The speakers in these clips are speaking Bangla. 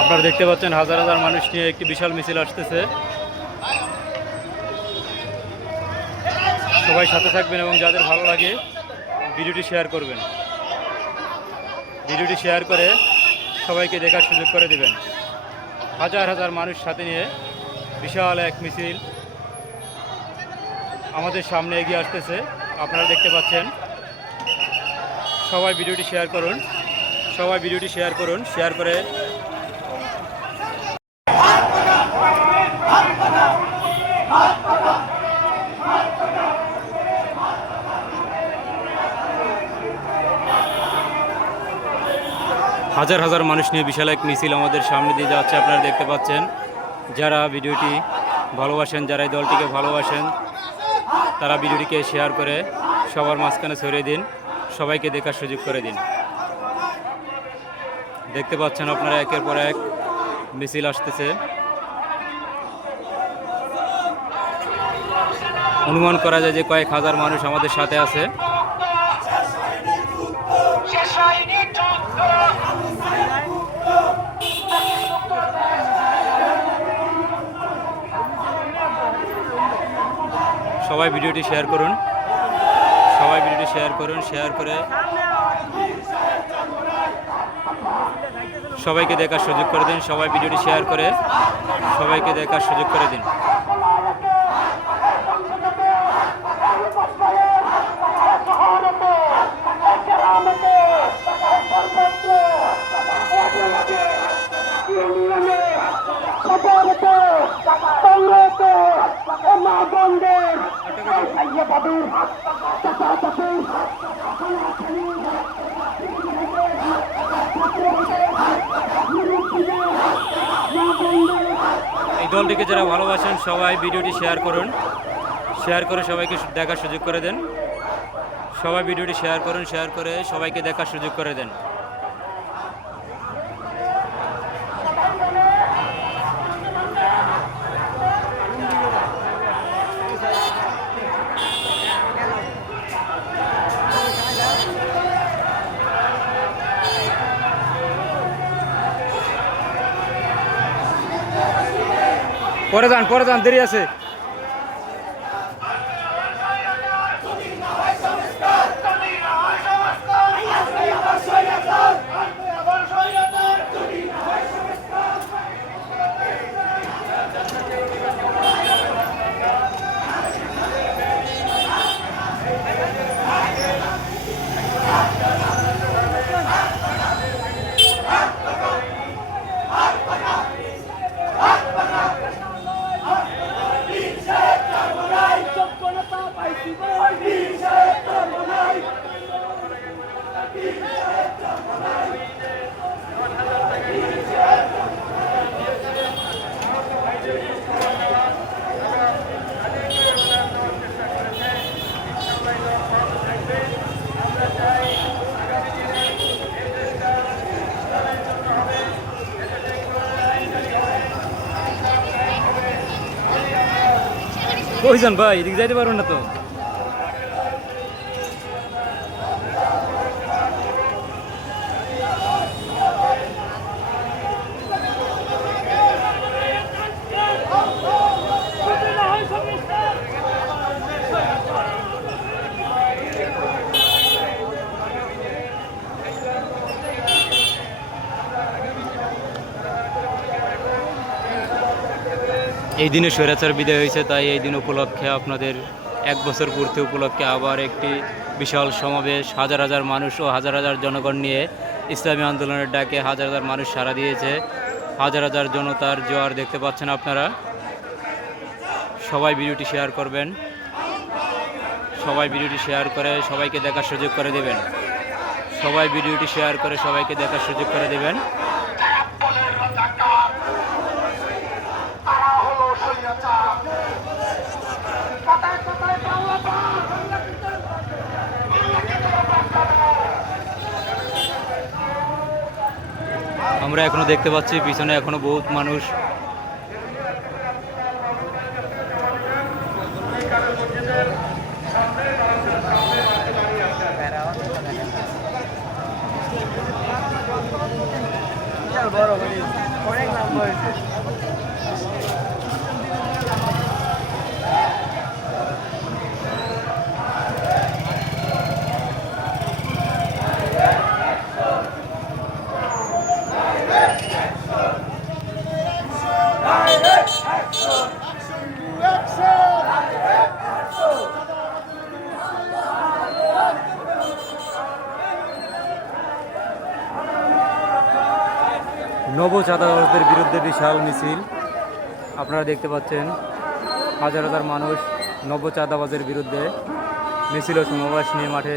আপনারা দেখতে পাচ্ছেন হাজার হাজার মানুষ নিয়ে একটি বিশাল মিছিল আসতেছে। সবাই সাথে থাকবেন এবং যাদের ভালো লাগে ভিডিওটি শেয়ার করবেন। ভিডিওটি শেয়ার করে সবাইকে দেখার সুযোগ করে দেবেন। হাজার হাজার মানুষ সাথে নিয়ে বিশাল এক মিছিল আমাদের সামনে এগিয়ে আসতেছে। আপনারা দেখতে পাচ্ছেন। সবাই ভিডিওটি শেয়ার করুন। সবাই ভিডিওটি শেয়ার করুন, শেয়ার করে হাজার হাজার মানুষ নিয়ে বিশাল এক মিছিল আমাদের সামনে দিয়ে যাচ্ছে, আপনারা দেখতে পাচ্ছেন। যারা ভিডিওটি ভালোবাসেন যারা এই দলটিকে ভালোবাসেন, তারা ভিডিওটিকে শেয়ার করে সবার মাঝখানে ছড়িয়ে দিন, সবাইকে দেখার সুযোগ করে দিন। দেখতে পাচ্ছেন আপনারা একের পর এক মিছিল আসতেছে। অনুমান করা যায় যে কয়েক হাজার মানুষ আমাদের সাথে আছে। সবাই ভিডিওটি শেয়ার করুন। সবাই ভিডিওটি শেয়ার করুন, শেয়ার করে সবাইকে দেখার সুযোগ করে দিন সবাই ভিডিওটি শেয়ার করে সবাইকে দেখার সুযোগ করে দিন। এই দলটিকে যারা ভালোবাসেন, সবাই ভিডিওটি শেয়ার করুন। শেয়ার করে সবাইকে দেখার সুযোগ করে দেন। সবাই ভিডিওটি শেয়ার করুন, শেয়ার করে সবাইকে দেখার সুযোগ করে দেন। পরে যান পরে যান দেরি আছে। কই যান ভাই এদিকে যাইতে পারবেন না তো? এই দিনে স্বৈরাচার বিদায় হয়েছে, তাই এই দিন উপলক্ষে আপনাদের এক বছর পূর্তি উপলক্ষে আবার একটি বিশাল সমাবেশ। হাজার হাজার মানুষ ও হাজার হাজার জনগণ নিয়ে ইসলামী আন্দোলনের ডাকে হাজার হাজার মানুষ সাড়া দিয়েছে। হাজার হাজার জনতার জোয়ার দেখতে পাচ্ছেন আপনারা। সবাই ভিডিওটি শেয়ার করবেন। সবাই ভিডিওটি শেয়ার করে সবাইকে দেখার সুযোগ করে দেবেন। সবাই ভিডিওটি শেয়ার করে সবাইকে দেখার সুযোগ করে দেবেন। আমরা এখনও দেখতে পাচ্ছি পিছনে এখনও বহুত মানুষ। মানে অনেক লম্বা হয়েছে। নবচাঁদাবাজদের বিরুদ্ধে বিশাল মিছিল। আপনারা দেখতে পাচ্ছেন, হাজার হাজার মানুষ নব চাঁদাবাজের বিরুদ্ধে মিছিল সমাবেশ নিয়ে মাঠে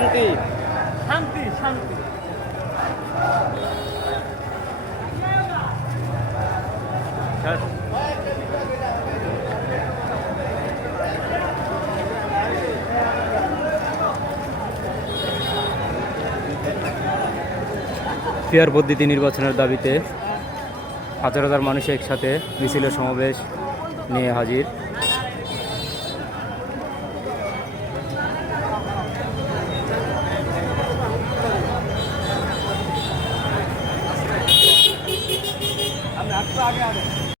শান্তি। শান্তি শান্তি। ফেয়ার পদ্ধতি নির্বাচনের দাবিতে হাজার হাজার মানুষ একসাথে মিছিল ও সমাবেশ নিয়ে হাজির।